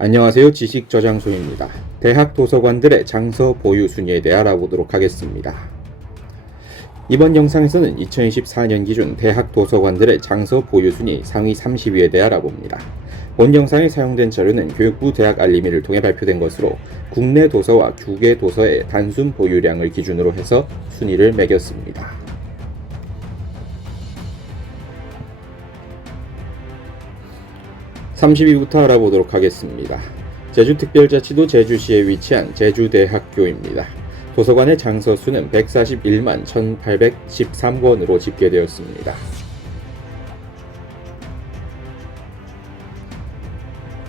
안녕하세요. 지식저장소입니다. 대학 도서관들의 장서 보유 순위에 대해 알아보도록 하겠습니다. 이번 영상에서는 2024년 기준 대학 도서관들의 장서 보유 순위 상위 30위에 대해 알아봅니다. 본 영상에 사용된 자료는 교육부 대학 알림이를 통해 발표된 것으로 국내 도서와 국외 도서의 단순 보유량을 기준으로 해서 순위를 매겼습니다. 30위부터 알아보도록 하겠습니다. 제주특별자치도 제주시에 위치한 제주대학교입니다. 도서관의 장서 수는 141만 1813권으로 집계되었습니다.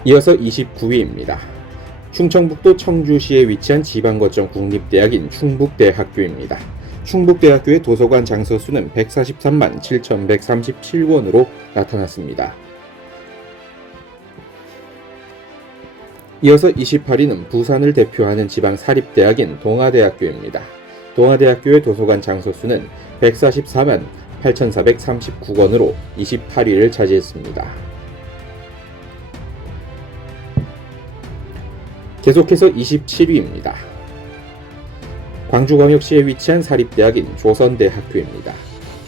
이어서 29위입니다. 충청북도 청주시에 위치한 지방거점 국립대학인 충북대학교입니다. 충북대학교의 도서관 장서 수는 143만 7137권으로 나타났습니다. 이어서 28위는 부산을 대표하는 지방 사립대학인 동아대학교입니다. 동아대학교의 도서관 장서 수는 144만 8439권으로 28위를 차지했습니다. 계속해서 27위입니다. 광주광역시에 위치한 사립대학인 조선대학교입니다.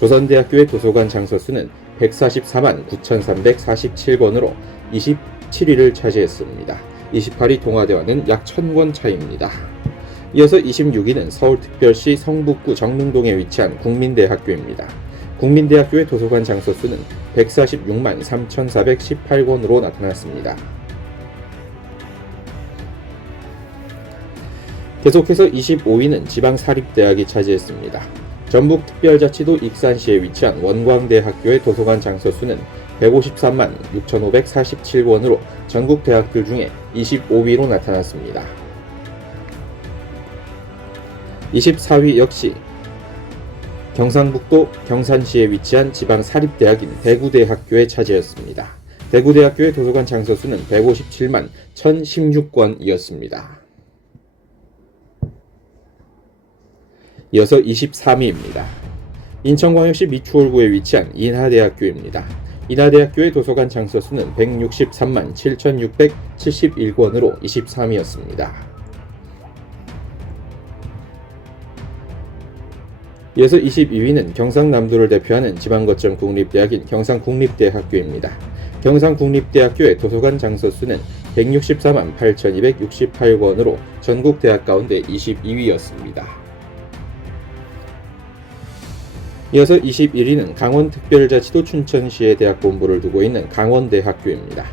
조선대학교의 도서관 장서 수는 144만 9347권으로 27위를 차지했습니다. 28위 동아대와는 약 1000권 차이입니다. 이어서 26위는 서울특별시 성북구 정릉동에 위치한 국민대학교입니다. 국민대학교의 도서관 장서 수는 146만 3418권으로 나타났습니다. 계속해서 25위는 지방사립대학이 차지했습니다. 전북특별자치도 익산시에 위치한 원광대학교의 도서관 장서 수는 153만 6547권으로 전국 대학들 중에 25위로 나타났습니다. 24위 역시 경상북도 경산시에 위치한 지방 사립대학인 대구대학교에 차지했습니다. 대구대학교의 도서관 장서 수는 157만 1016권이었습니다. 이어서 23위입니다. 인천광역시 미추홀구에 위치한 인하대학교입니다. 인하대학교의 도서관 장서 수는 163만 7671권으로 23위였습니다. 이어서 22위는 경상남도를 대표하는 지방거점 국립대학인 경상국립대학교입니다. 경상국립대학교의 도서관 장서 수는 164만 8268권으로 전국 대학 가운데 22위였습니다. 이어서 21위는 강원특별자치도 춘천시에 대학본부를 두고 있는 강원대학교입니다.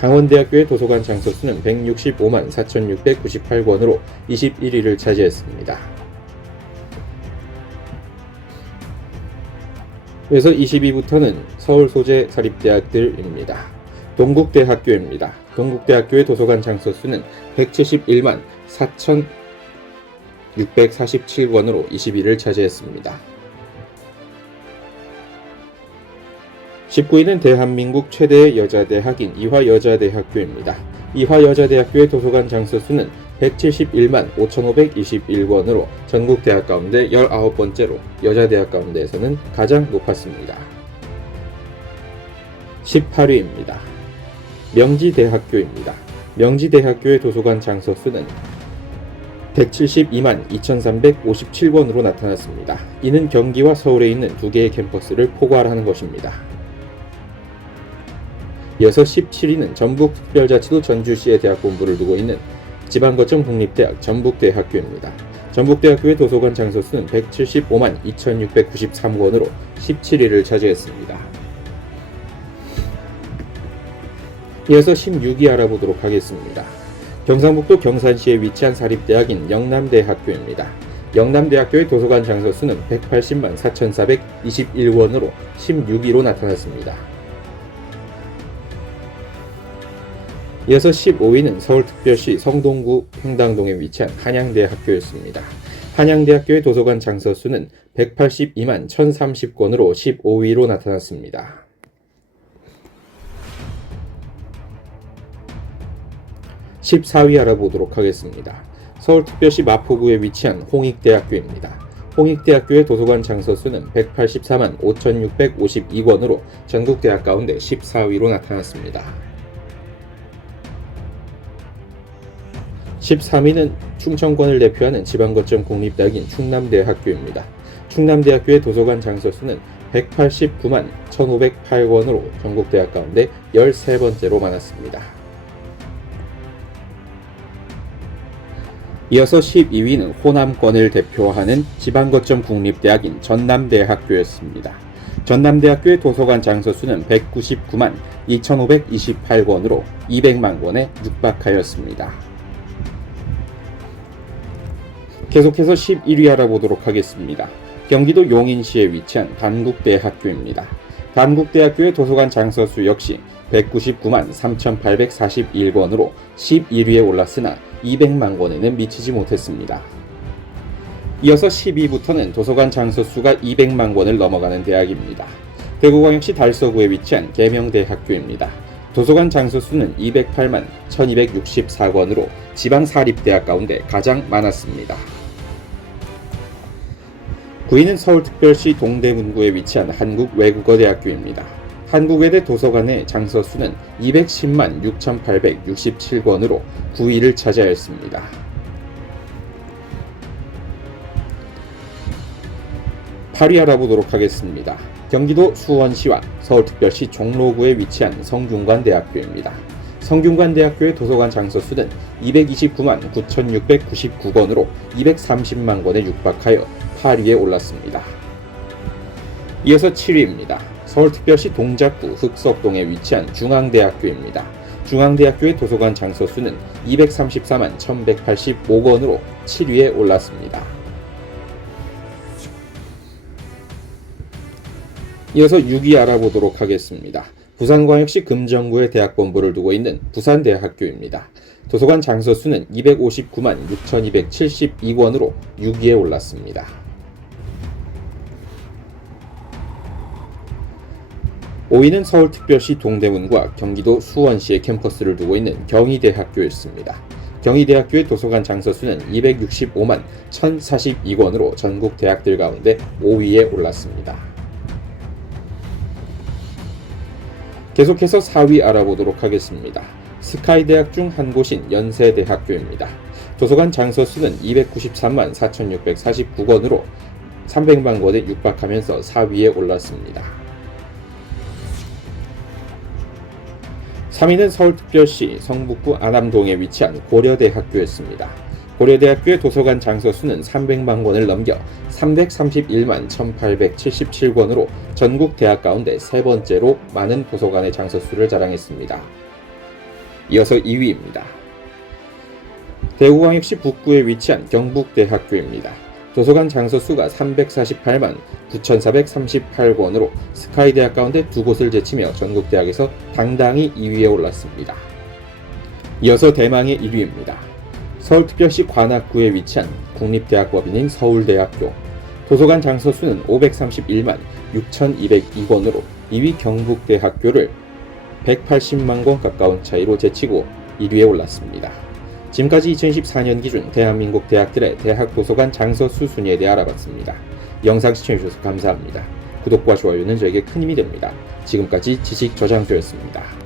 강원대학교의 도서관 장서 수는 165만 4698권으로 21위를 차지했습니다. 그래서 20위부터는 서울 소재 사립대학들입니다. 동국대학교입니다. 동국대학교의 도서관 장서 수는 171만 4647권으로 20위를 차지했습니다. 19위는 대한민국 최대의 여자대학인 이화여자대학교입니다. 이화여자대학교의 도서관 장서 수는 171만 5521권으로 전국 대학 가운데 19번째로 여자대학 가운데에서는 가장 높았습니다. 18위입니다. 명지대학교입니다. 명지대학교의 도서관 장서 수는 172만 2357권으로 나타났습니다. 이는 경기와 서울에 있는 두 개의 캠퍼스를 포괄하는 것입니다. 이어서 17위는 전북특별자치도 전주시에 대학본부를 두고 있는 지방거점 국립대학 전북대학교입니다. 전북대학교의 도서관 장서 수는 175만 2693권으로 17위를 차지했습니다. 이어서 16위 알아보도록 하겠습니다. 경상북도 경산시에 위치한 사립대학인 영남대학교입니다. 영남대학교의 도서관 장서 수는 180만 4421권으로 16위로 나타났습니다. 이어서 15위는 서울특별시 성동구 횡당동에 위치한 한양대학교였습니다. 한양대학교의 도서관 장서 수는 182만 1030권으로 15위로 나타났습니다. 14위 알아보도록 하겠습니다. 서울특별시 마포구에 위치한 홍익대학교입니다. 홍익대학교의 도서관 장서 수는 184만 5652권으로 전국 대학 가운데 14위로 나타났습니다. 13위는 충청권을 대표하는 지방거점 국립대학인 충남대학교입니다. 충남대학교의 도서관 장서수는 189만 1,508권으로 전국대학 가운데 13번째로 많았습니다. 이어서 12위는 호남권을 대표하는 지방거점 국립대학인 전남대학교였습니다. 전남대학교의 도서관 장서수는 199만 2,528권으로 200만 권에 육박하였습니다. 계속해서 11위 알아보도록 하겠습니다. 경기도 용인시에 위치한 단국대학교입니다. 단국대학교의 도서관 장서수 역시 199만 3,841권으로 11위에 올랐으나 200만 권에는 미치지 못했습니다. 이어서 12위부터는 도서관 장서수가 200만 권을 넘어가는 대학입니다. 대구광역시 달서구에 위치한 계명대학교입니다. 도서관 장서수는 208만 1,264권으로 지방 사립대학 가운데 가장 많았습니다. 9위는 서울특별시 동대문구에 위치한 한국외국어대학교입니다. 한국외대 도서관의 장서수는 210만 6,867권으로 9위를 차지하였습니다. 8위 알아보도록 하겠습니다. 경기도 수원시와 서울특별시 종로구에 위치한 성균관대학교입니다. 성균관대학교의 도서관 장서수는 229만 9,699권으로 230만 권에 육박하여 8위에 올랐습니다. 이어서 7위입니다. 서울특별시 동작구 흑석동에 위치한 중앙대학교입니다. 중앙대학교의 도서관 장서수는 234만 1,185권으로 7위에 올랐습니다. 이어서 6위 알아보도록 하겠습니다. 부산광역시 금정구에 대학본부를 두고 있는 부산대학교입니다. 도서관 장서수는 259만 6,272권으로 6위에 올랐습니다. 5위는 서울특별시 동대문과 경기도 수원시에 캠퍼스를 두고 있는 경희대학교였습니다. 경희대학교의 도서관 장서수는 265만 1,042권으로 전국 대학들 가운데 5위에 올랐습니다. 계속해서 4위 알아보도록 하겠습니다. 스카이대학 중 한 곳인 연세대학교입니다. 도서관 장서수는 293만 4,649권으로 300만 권에 육박하면서 4위에 올랐습니다. 3위는 서울특별시 성북구 안암동에 위치한 고려대학교였습니다. 고려대학교의 도서관 장서수는 300만 권을 넘겨 331만 1,877권으로 전국 대학 가운데 세 번째로 많은 도서관의 장서수를 자랑했습니다. 이어서 2위입니다. 대구광역시 북구에 위치한 경북대학교입니다. 도서관 장서수가 348만 9,438권으로 스카이대학 가운데 두 곳을 제치며 전국대학에서 당당히 2위에 올랐습니다. 이어서 대망의 1위입니다. 서울특별시 관악구에 위치한 국립대학법인인 서울대학교. 도서관 장서수는 531만 6,202권으로 2위 경북대학교를 180만 권 가까운 차이로 제치고 1위에 올랐습니다. 지금까지 2014년 기준 대한민국 대학들의 대학 도서관 장서수 순위에 대해 알아봤습니다. 영상 시청해주셔서 감사합니다. 구독과 좋아요는 저에게 큰 힘이 됩니다. 지금까지 지식저장소였습니다.